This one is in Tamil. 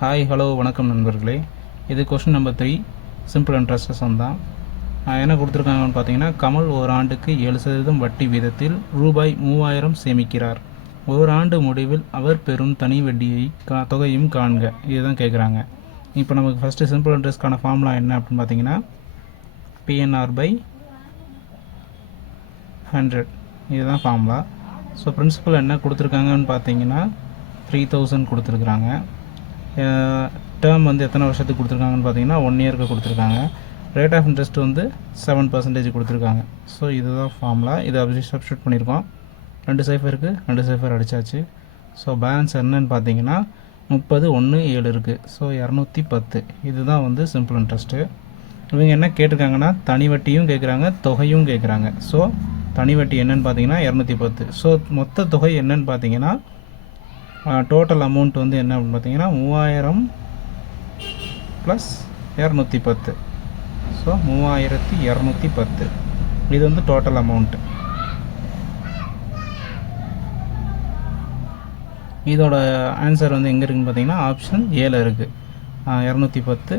ஹாய் ஹலோ வணக்கம் நண்பர்களே. இது question number 3 simple interest sum தான். என்ன கொடுத்துருக்காங்கன்னு பார்த்தீங்கன்னா, கமல் ஓராண்டுக்கு 7% வட்டி வீதத்தில் ரூபாய் 3000 சேமிக்கிறார். ஓராண்டு முடிவில் அவர் பெறும் தனி வட்டியை தொகையும் காண்க. இதுதான் கேட்குறாங்க. இப்போ நமக்கு ஃபஸ்ட்டு சிம்பிள் இன்ட்ரெஸ்ட்கான ஃபார்முலா என்ன அப்படின்னு பார்த்தீங்கன்னா, பிஎன்ஆர் பை 100 இதுதான் ஃபார்முலா. ஸோ பிரின்சிபல் என்ன கொடுத்துருக்காங்கன்னு பார்த்தீங்கன்னா 3000 கொடுத்துருக்குறாங்க. டேர்ம் வந்து எத்தனை வருஷத்துக்கு கொடுத்துருக்காங்கன்னு பார்த்தீங்கன்னா 1 இயருக்கு கொடுத்துருக்காங்க. ரேட் ஆஃப் இன்ட்ரெஸ்ட் வந்து 7% கொடுத்துருக்காங்க. ஸோ இதுதான் ஃபார்முலா. இதை அப்படி சப்ஸ்டியூட் பண்ணியிருக்கோம். 2 சைஃபருக்கு 2 சைஃபர் அடித்தாச்சு. ஸோ பேலன்ஸ் என்னன்னு பார்த்தீங்கன்னா 30 1 7 இருக்குது. ஸோ 210 இதுதான் வந்து சிம்பிள் இன்ட்ரெஸ்ட்டு. இவங்க என்ன கேட்டிருக்காங்கன்னா தனி வட்டியும் கேட்குறாங்க, தொகையும் கேட்குறாங்க. ஸோ தனி வட்டி என்னன்னு பார்த்தீங்கன்னா 210. ஸோ மொத்த தொகை என்னன்னு பார்த்தீங்கன்னா டோட்டல் அமௌண்ட் வந்து என்ன அப்படின்னு பார்த்தீங்கன்னா 3000 ப்ளஸ் 210. ஸோ 3210 இது வந்து டோட்டல் அமௌண்ட்டு. இதோட ஆன்சர் வந்து எங்கே இருக்குதுன்னு பார்த்தீங்கன்னா ஆப்ஷன் ஏல இருக்குது. 210